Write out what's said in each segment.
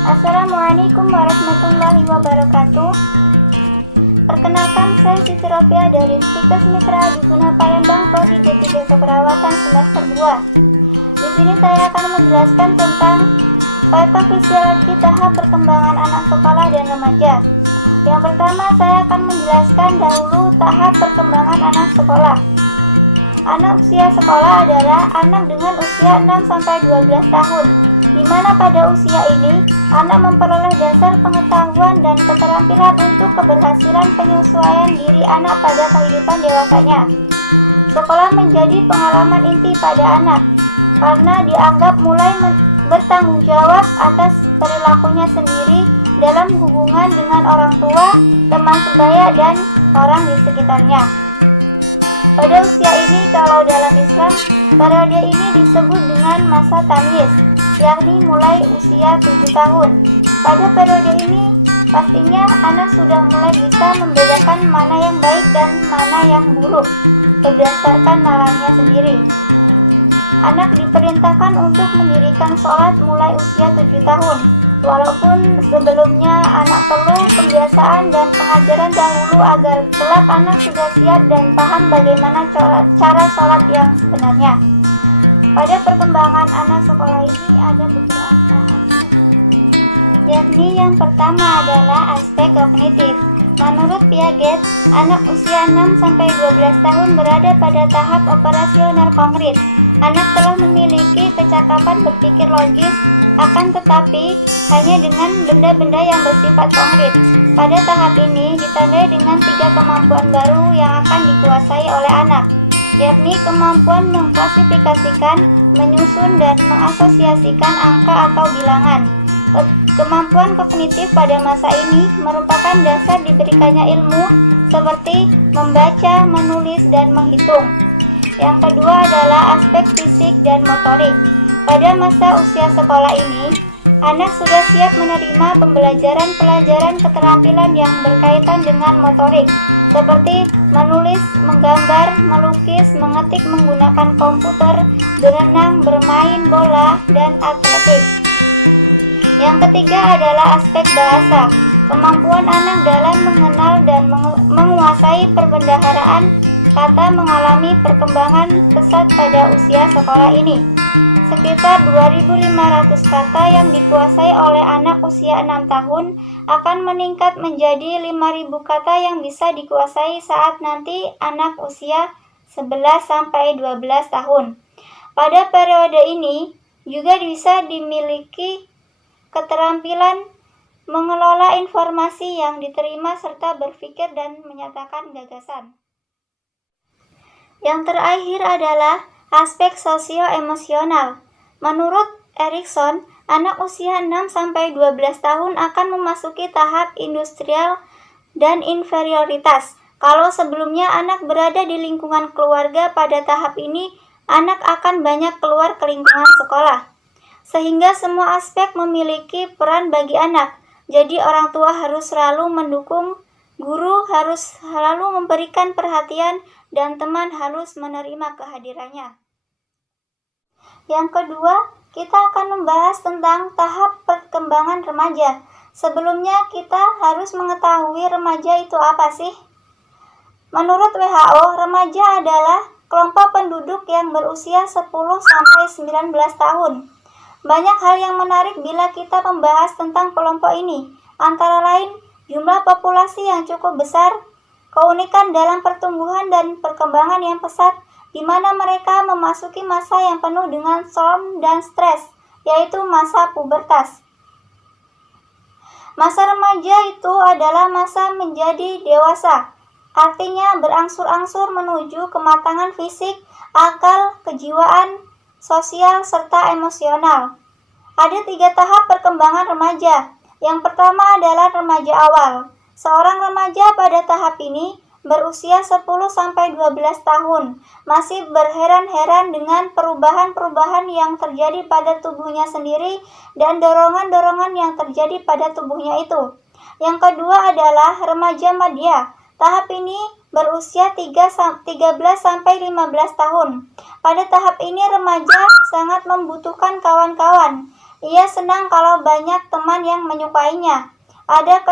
Assalamualaikum warahmatullahi wabarakatuh. Perkenalkan, saya Siti Rofia dari Stikes Mitra Diguna Palembang, Prodi D3 Keperawatan semester 2. Di sini saya akan menjelaskan tentang patofisiologi tahap perkembangan anak sekolah dan remaja. Yang pertama, saya akan menjelaskan dahulu tahap perkembangan anak sekolah. Anak usia sekolah adalah anak dengan usia 6-12 tahun, di mana pada usia ini anak memperoleh dasar pengetahuan dan keterampilan untuk keberhasilan penyesuaian diri anak pada kehidupan dewasanya. Sekolah menjadi pengalaman inti pada anak, karena dianggap mulai bertanggung jawab atas perilakunya sendiri dalam hubungan dengan orang tua, teman sebaya, dan orang di sekitarnya. Pada usia ini, kalau dalam Islam, periode ini disebut dengan masa tamyiz, yakni mulai usia 7 tahun. Pada periode ini, pastinya anak sudah mulai bisa membedakan mana yang baik dan mana yang buruk, berdasarkan nalarnya sendiri. Anak diperintahkan untuk mendirikan sholat mulai usia 7 tahun, walaupun sebelumnya anak perlu pembiasaan dan pengajaran dahulu agar kelak anak sudah siap dan paham bagaimana cara sholat yang sebenarnya. Pada perkembangan anak sekolah ini ada beberapa aspek, yakni yang pertama adalah aspek kognitif. Menurut Piaget, anak usia 6-12 tahun berada pada tahap operasional konkret. Anak telah memiliki kecakapan berpikir logis, akan tetapi hanya dengan benda-benda yang bersifat konkret. Pada tahap ini ditandai dengan 3 kemampuan baru yang akan dikuasai oleh anak, yakni kemampuan mengklasifikasikan, menyusun, dan mengasosiasikan angka atau bilangan. Kemampuan kognitif pada masa ini merupakan dasar diberikannya ilmu seperti membaca, menulis, dan menghitung. Yang kedua adalah aspek fisik dan motorik. Pada masa usia sekolah ini, anak sudah siap menerima pembelajaran keterampilan yang berkaitan dengan motorik, seperti menulis, menggambar, melukis, mengetik menggunakan komputer, berenang, bermain bola, dan atletik. Yang ketiga adalah aspek bahasa. Kemampuan anak dalam mengenal dan menguasai perbendaharaan kata mengalami perkembangan pesat pada usia sekolah ini. Sekitar 2.500 kata yang dikuasai oleh anak usia 6 tahun akan meningkat menjadi 5.000 kata yang bisa dikuasai saat nanti anak usia 11-12 tahun. Pada periode ini juga bisa dimiliki keterampilan mengelola informasi yang diterima serta berpikir dan menyatakan gagasan. Yang terakhir adalah aspek sosio-emosional. Menurut Erikson, anak usia 6-12 tahun akan memasuki tahap industrial dan inferioritas. Kalau sebelumnya anak berada di lingkungan keluarga, pada tahap ini anak akan banyak keluar ke lingkungan sekolah. Sehingga semua aspek memiliki peran bagi anak. Jadi orang tua harus selalu mendukung, guru harus selalu memberikan perhatian, dan teman harus menerima kehadirannya. Yang kedua, kita akan membahas tentang tahap perkembangan remaja. Sebelumnya kita harus mengetahui remaja itu apa sih? Menurut WHO, remaja adalah kelompok penduduk yang berusia 10-19 tahun. Banyak hal yang menarik bila kita membahas tentang kelompok ini, antara lain jumlah populasi yang cukup besar, keunikan dalam pertumbuhan dan perkembangan yang pesat, di mana mereka memasuki masa yang penuh dengan storm dan stres, yaitu masa pubertas. Masa remaja itu adalah masa menjadi dewasa, artinya berangsur-angsur menuju kematangan fisik, akal, kejiwaan, sosial, serta emosional. Ada 3 tahap perkembangan remaja. Yang pertama adalah remaja awal. Seorang remaja pada tahap ini berusia 10-12 tahun, masih berheran-heran dengan perubahan-perubahan yang terjadi pada tubuhnya sendiri dan dorongan-dorongan yang terjadi pada tubuhnya itu. Yang kedua adalah remaja madya. Tahap ini berusia 13-15 tahun. Pada tahap ini remaja sangat membutuhkan kawan-kawan. Ia senang kalau banyak teman yang menyukainya. Ada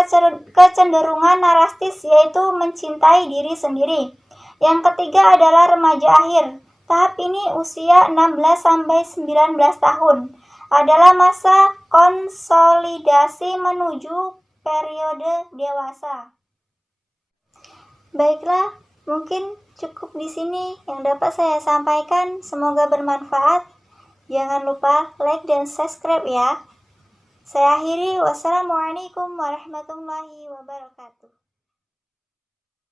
kecenderungan narastis, yaitu mencintai diri sendiri. Yang ketiga adalah remaja akhir. Tahap ini usia 16-19 tahun. Adalah masa konsolidasi menuju periode dewasa. Baiklah, mungkin cukup di sini yang dapat saya sampaikan. Semoga bermanfaat. Jangan lupa like dan subscribe ya. Saya akhiri. Wassalamualaikum warahmatullahi wabarakatuh.